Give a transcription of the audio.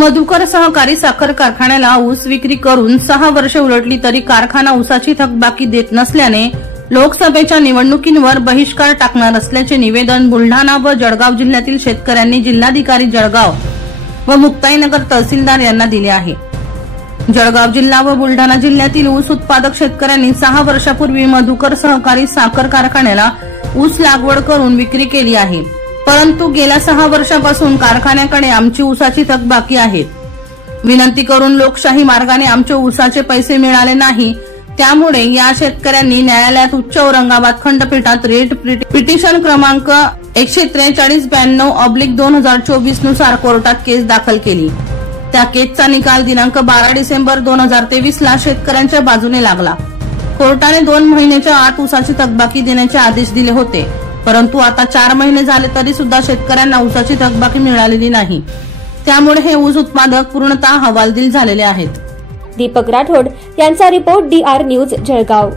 मधुकर सहकारी साखर कारखान्याला ऊस विक्री करून 6 वर्षे उलटली तरी कारखाना ऊसाची थकबाकी देत नसल्याने लोकसभेच्या निवडणुकींवर बहिष्कार टाकणार असल्याचे निवेदन बुलढाणा व जळगाव जिल्ह्यातील शेतकऱ्यांनी जिल्हाधिकारी जळगाव व मुक्ताईनगर तहसीलदार यांना दिले आहे। जळगाव जिल्हा व बुलढाणा जिल्ह्यातील ऊस उत्पादक शेतकऱ्यांनी 6 वर्षापूर्वी मधुकर सहकारी साखर कारखान्याला ऊस लागवड करून विक्री केली आहे, परंतु गेल्या 6 वर्षापासून कारखान्याकडे आमची ऊसाची थकबाकी आहे। विनंती करून लोकशाही मार्गाने आमचे ऊसाचे पैसे मिळाले नाही, त्यामुळे या शेतकऱ्यांनी न्यायालयात उच्च औरंगाबाद खंडपीठात रेट पिटिशन क्रमांक 14392/2024 नुसार कोर्टात केस दाखल केली। त्या केसचा निकाल दिनांक 12 डिसेंबर 2023 ला शेतकऱ्यांच्या बाजूने लागला। कोर्टाने 2 महिन्याच्या आत ऊसाची थकबाकी देण्याचे आदेश दिले होते, परंतु आता 4 महिने झाले तरी सुद्धा शेतकऱ्यांना ऊसाची थकबाकी मिळालेली नाही। त्यामुळे हे ऊस उत्पादक पूर्णतः हवालदिल झालेले आहेत। दीपक राठोड यांचा रिपोर्ट DR न्यूज जळगाव।